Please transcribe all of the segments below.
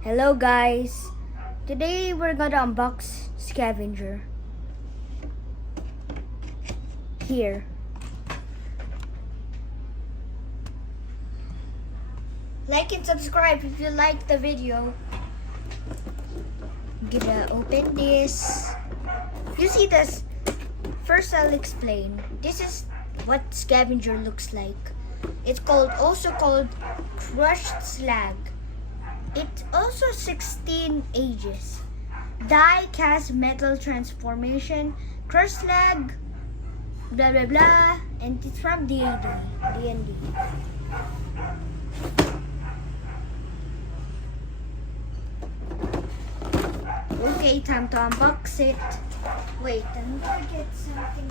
Hello guys, today we're gonna unbox Scavenger. Here. Like and subscribe if you like the video. Gonna open this. You see this? First I'll explain. This is what Scavenger looks like. It's also called crushed slag. It's also 16 ages. Die cast metal transformation, crushed slag, blah blah blah, and it's from D&D. Okay, time to unbox it. Wait, I'm gonna get something.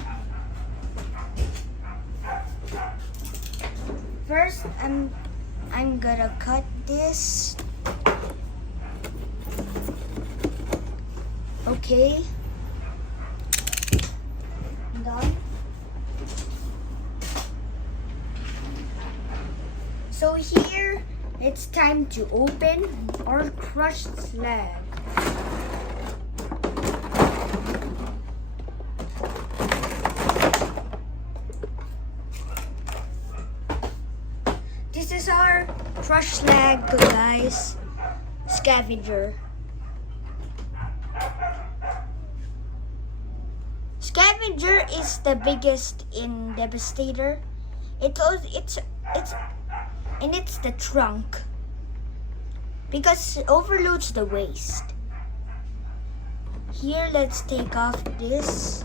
First, I'm gonna cut this. Okay. Done. So here, it's time to open our crushed slag. This is our crushed slag, guys. Scavenger. Scavenger is the biggest in Devastator. It's the trunk because it overloads the waist. Here, let's take off this.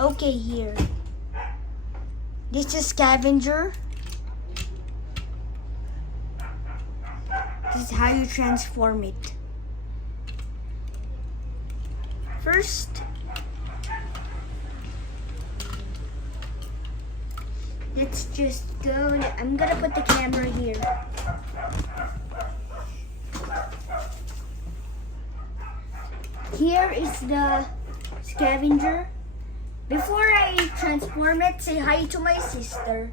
Okay, here. This is Scavenger. This is how you transform it. First, let's just go. I'm gonna put the camera here. Here is the Scavenger. Before I transform it, say hi to my sister.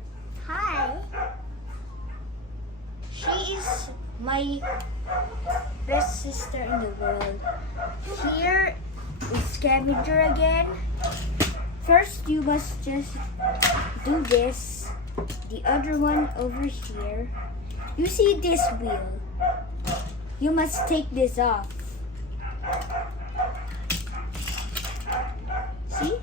Hi. She is my best sister in the world. Here is Scavenger again. First, you must just do this. The other one over here. You see this wheel? You must take this off. See?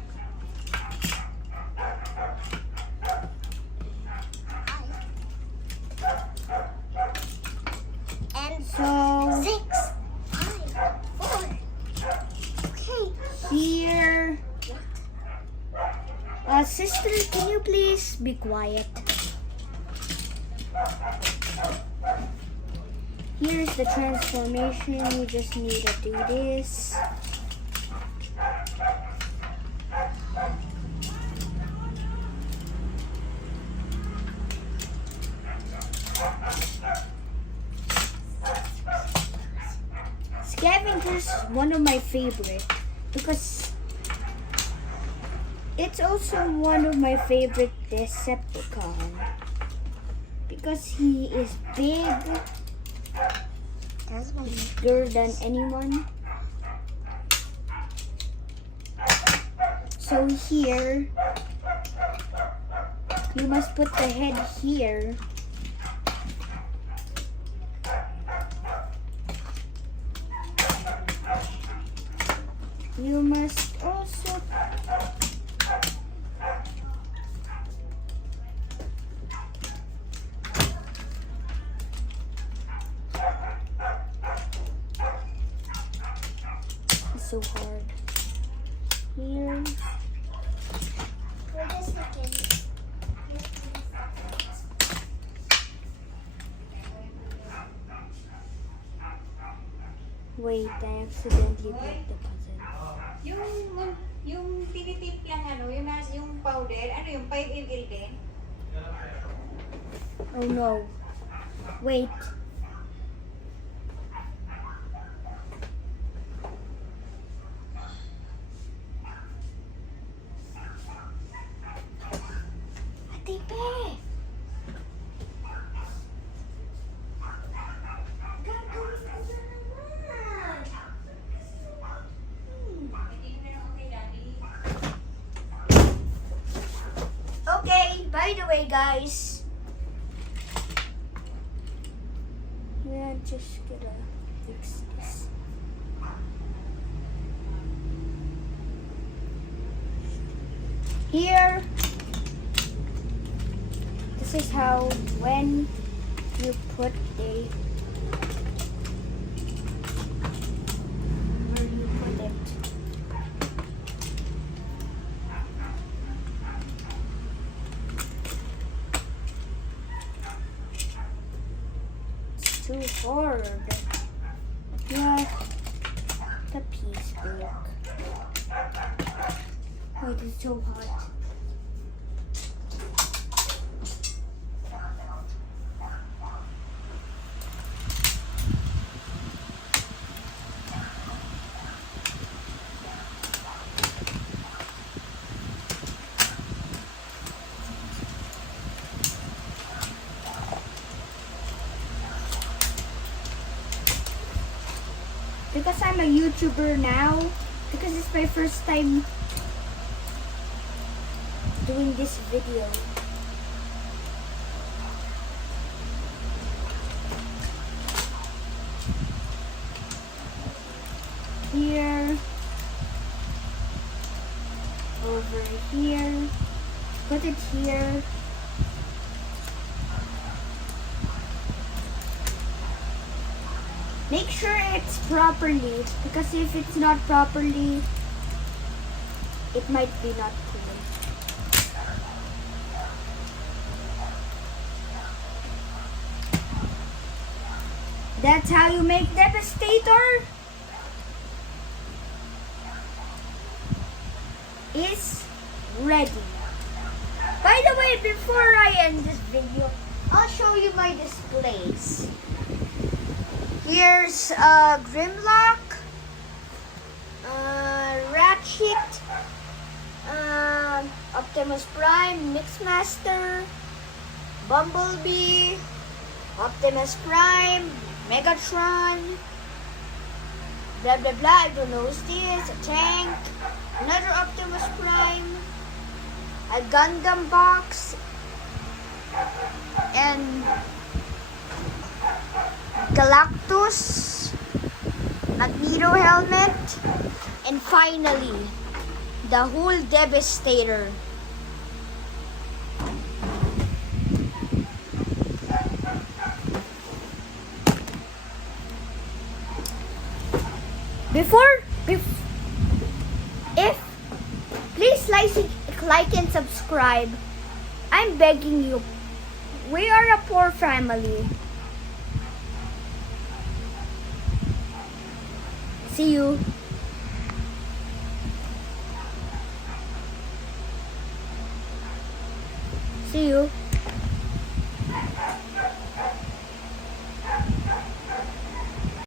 So 6, 5, 4. Okay. Here. Sister, can you please be quiet? Here's the transformation. You just need to do this. Scavenger's one of my favorite because it's also one of my favorite Decepticon because he is big, bigger than anyone. So here, you must put the head here. You must also it's so hard. Here. Wait a second. Wait, I accidentally broke the puzzle. Yung tinitip lang yung powder, yung 5 ml din? Oh no. Wait. By the way, guys, we're just gonna fix this. Here, this is how when you put the where you put it. It's too hard. Yeah, the piece broke. Wait, it's so hot. Because I'm a YouTuber now, because it's my first time doing this video. Here, over here, put it here. Make sure it's properly, because if it's not properly, it might be not clean. That's how you make Devastator. Is ready. By the way, before I end this video, I'll show you my displays. Here's Grimlock, Ratchet, Optimus Prime, Mixmaster, Bumblebee, Optimus Prime, Megatron, blah blah blah, I don't know who's this, a tank, another Optimus Prime, a Gundam box, and Galactus, Magneto helmet, and finally, the whole Devastator. Please like and subscribe. I'm begging you. We are a poor family. See you. See you.